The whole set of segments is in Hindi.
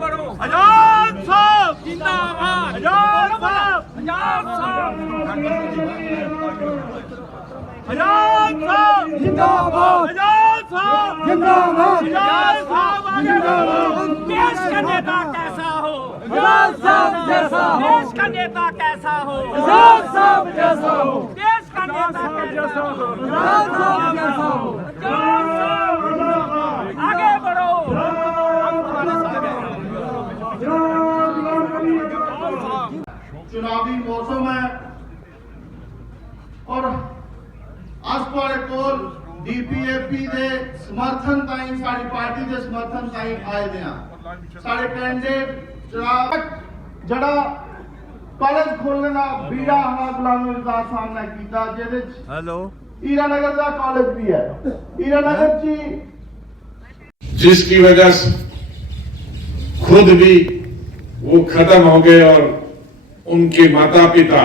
बढ़ो। आजाद साहब जिंदाबाद। आजाद साहब आजाद साहब आजाद साहब जिंदाबाद आजाद साहब जिंदाबाद आजाद साहब आगे बढ़ो। देश का नेता कैसा हो, आजाद साहब जैसा हो देश का नेता कैसा हो, आजाद साहब जैसा हो देश का नेता कैसा हो, आजाद साहब जैसा हो आजाद साहब आगे बढ़ो। चुनावी मौसम है और आसपास कोल डीपीएपी दे समर्थन ताई साड़ी पार्टी दे समर्थन ताई आए दे साढ़े कैंडिडेट जड़ा कॉलेज खोलने का बीड़ा हा गुलाम रज़ा साहब ने कीता जेदे हेलो हीरानगर का कॉलेज भी है हीरानगर जी जिसकी वजह से खुद भी वो खत्म हो गए और उनके माता पिता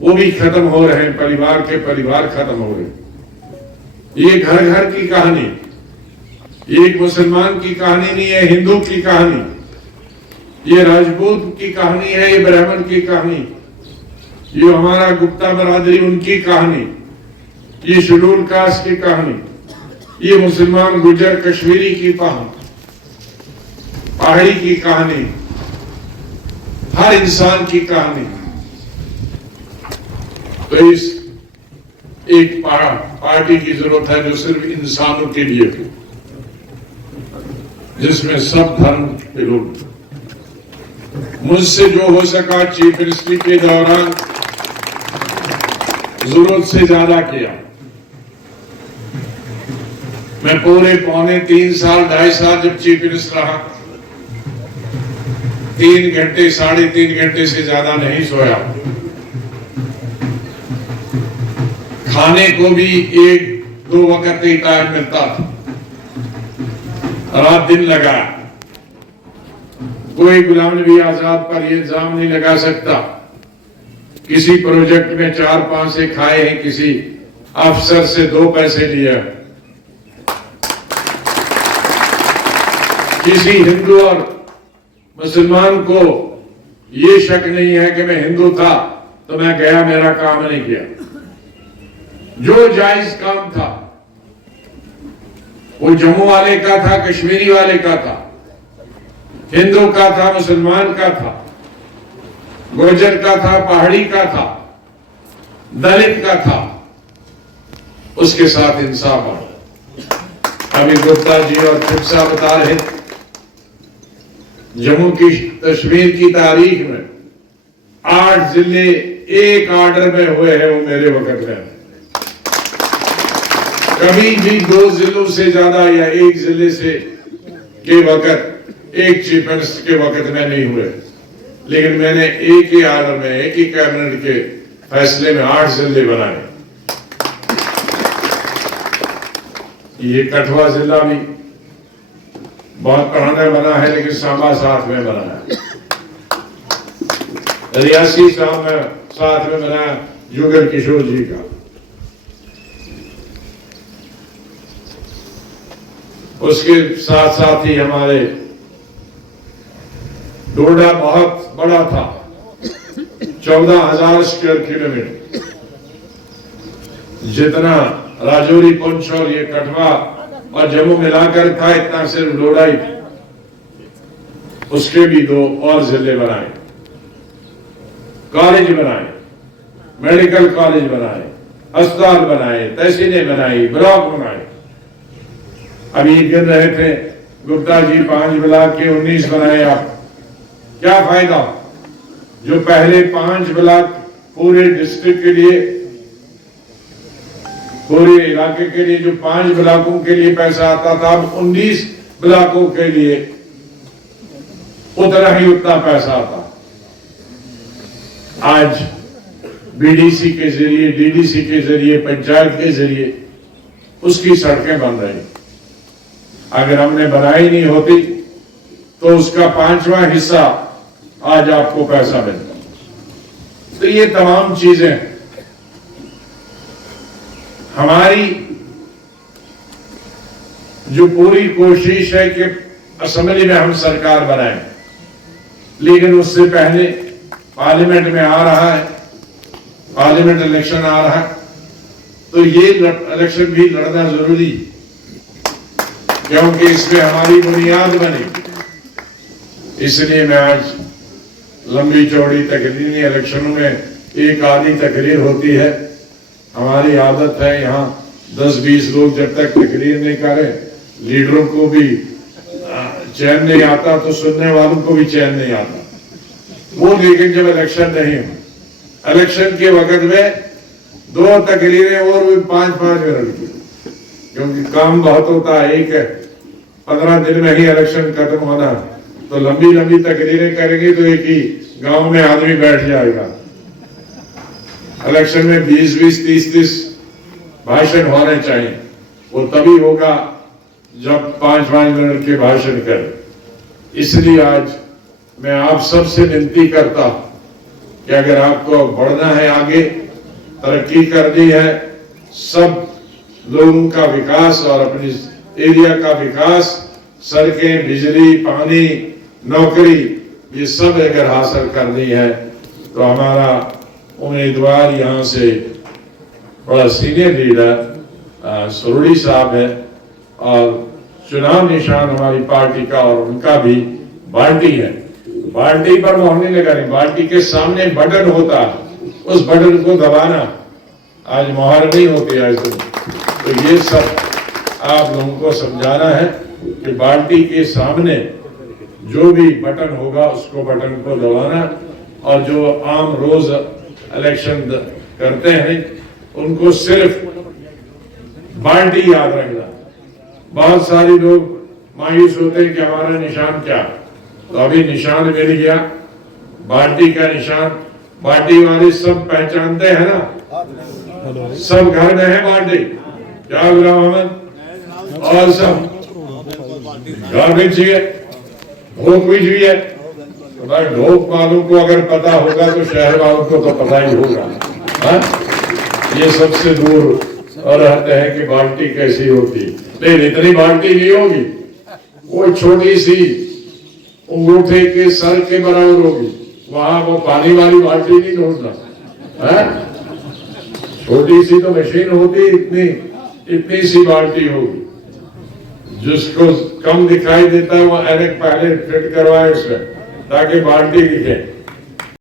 वो भी खत्म हो रहे हैं, परिवार के परिवार खत्म हो रहे हैं। ये घर घर की कहानी, ये एक मुसलमान की कहानी नहीं है, हिंदू की कहानी, ये राजपूत की कहानी है, ये ब्राह्मण की कहानी, ये हमारा गुप्ता बरादरी उनकी कहानी, ये शेड्यूल कास्ट की कहानी, ये मुसलमान गुजर कश्मीरी की पहाड़ी की कहानी, हर इंसान की कहानी। तो इस एक पार्टी की जरूरत है जो सिर्फ इंसानों के लिए हो, जिसमें सब धर्म के लोग। मुझसे जो हो सका चीफ मिनिस्ट्री के दौरान जरूरत से ज्यादा किया। मैं पूरे पौने 3 साल 2.5 साल जब चीफ मिनिस्टर रहा, 3 घंटे 3.5 घंटे से ज्यादा नहीं सोया। खाने को भी 1-2 वक्त ही टाइम मिलता था, रात दिन लगा। कोई गुलाम नबी आजाद पर यह इल्जाम नहीं लगा सकता किसी प्रोजेक्ट में 4-5 से खाए हैं, किसी अफसर से 2 पैसे लिए। किसी हिंदू और मुसलमान को ये शक नहीं है कि मैं हिंदू था तो मैं गया मेरा काम नहीं किया। जो जायज काम था वो जम्मू वाले का था, कश्मीरी वाले का था, हिंदू का था, मुसलमान का था, गुर्जर का था, पहाड़ी का था, दलित का था, उसके साथ इंसाफ हो। अभी गुप्ता जी और चिप्सा बता रहे जम्मू की कश्मीर की तारीख में 8 जिले एक ऑर्डर में हुए हैं, वो मेरे वक्त में। कभी भी 2 जिलों से ज्यादा या 1 जिले से के वक्त एक चीफ मिनिस्टर के वक्त में नहीं हुए, लेकिन मैंने एक ही ऑर्डर में, एक ही कैबिनेट के फैसले में 8 जिले बनाए। ये कठुआ जिला भी बहुत पुराना बना है, लेकिन सांबा साथ में बना है। रियासी साथ में बना जुगल किशोर जी का। उसके साथ साथ ही हमारे डोडा बहुत बड़ा था, 14,000 स्क्वायर किलोमीटर, जितना राजौरी, पुंछ और ये कठुआ और जम्मू मिलाकर था, इतना सिर्फ डोडा ही था। उसके भी 2 और जिले बनाए, कॉलेज बनाए, मेडिकल कॉलेज बनाए, अस्पताल बनाए, तहसीलें बनाई, ब्लॉक बनाए। अभी गिन रहे थे गुप्ता जी 5 ब्लॉक के 19 बनाए। आप क्या फायदा जो पहले 5 ब्लॉक पूरे डिस्ट्रिक्ट के लिए, पूरे इलाके के लिए जो 5 ब्लॉकों के लिए पैसा आता था, अब 19 ब्लॉकों के लिए उतना पैसा आता। आज बीडीसी के जरिए, डीडीसी के जरिए, पंचायत के जरिए उसकी सड़कें बन रही। अगर हमने बनाई नहीं होती तो उसका 5वां हिस्सा आज आपको पैसा मिलता। तो ये तमाम चीजें हमारी जो पूरी कोशिश है कि असेंबली में हम सरकार बनाए, लेकिन उससे पहले पार्लियामेंट में आ रहा है, पार्लियामेंट इलेक्शन आ रहा है, तो ये इलेक्शन भी लड़ना जरूरी, क्योंकि इसमें हमारी बुनियाद बनी। इसलिए मैं आज लंबी चौड़ी तकरीर, इलेक्शनों में एक आधी तकरीर होती है, हमारी आदत है यहाँ 10-20 लोग जब तक तकरीर नहीं करें, लीडरों को भी चैन नहीं आता तो सुनने वालों को भी चैन नहीं आता वो। लेकिन जब इलेक्शन नहीं हो, इलेक्शन के वक्त में 2 तकरीरें और भी 5-5 मिनट की, क्योंकि काम बहुत होता है। एक 15 दिन में ही इलेक्शन खत्म होना, तो लंबी लंबी तकरीरें करेंगे तो एक ही गांव में आदमी बैठ जाएगा। इलेक्शन में 20-20, 30-30 भाषण होने चाहिए, वो तभी होगा जब 5-5 मिनट के भाषण करें। इसलिए आज मैं आप सबसे विनती करता हूं कि अगर आपको बढ़ना है, आगे तरक्की करनी है, सब लोगों का विकास और अपनी एरिया का विकास, सड़कें, बिजली, पानी, नौकरी, ये सब अगर हासिल करनी है तो हमारा उम्मीदवार यहाँ से बड़ा सीनियर लीडर सरोड़ी साहब है, और चुनाव निशान हमारी पार्टी का और उनका भी बाल्टी है। बाल्टी पर मोहर नहीं लगानी, बाल्टी के सामने बटन होता है, उस बटन को दबाना। आज मोहर नहीं होती आज तो ये सब आप लोगों को समझाना है कि बाल्टी के सामने जो भी बटन होगा उसको बटन को दबाना, और जो आम रोज इलेक्शन करते हैं उनको सिर्फ बाल्टी याद रखना। बहुत सारे लोग मायूस होते हैं कि हमारा निशान क्या, तो अभी निशान मिल गया, बाल्टी का निशान। बाल्टी वाले सब पहचानते हैं ना, सब घर में है बाल्टी, क्या गुलाम अहमद, और सब गार्बेज भी है, ढोक भी है। भाई ढोक वालों को अगर पता होगा तो शहर वालों को तो पता ही होगा। हाँ? ये सबसे दूर और रहते हैं कि बाल्टी कैसी होती, लेकिन इतनी बाल्टी नहीं होगी, वो छोटी सी अंगूठे के सर के बराबर होगी, वहां वो पानी वाली बाल्टी नहीं ढूंढना। छोटी सी तो मशीन होती, इतनी सी बाल्टी होगी, जिसको कम दिखाई देता है वो एनक पहले फिट करवाए उसमें ताकि बाल्टी दिखे।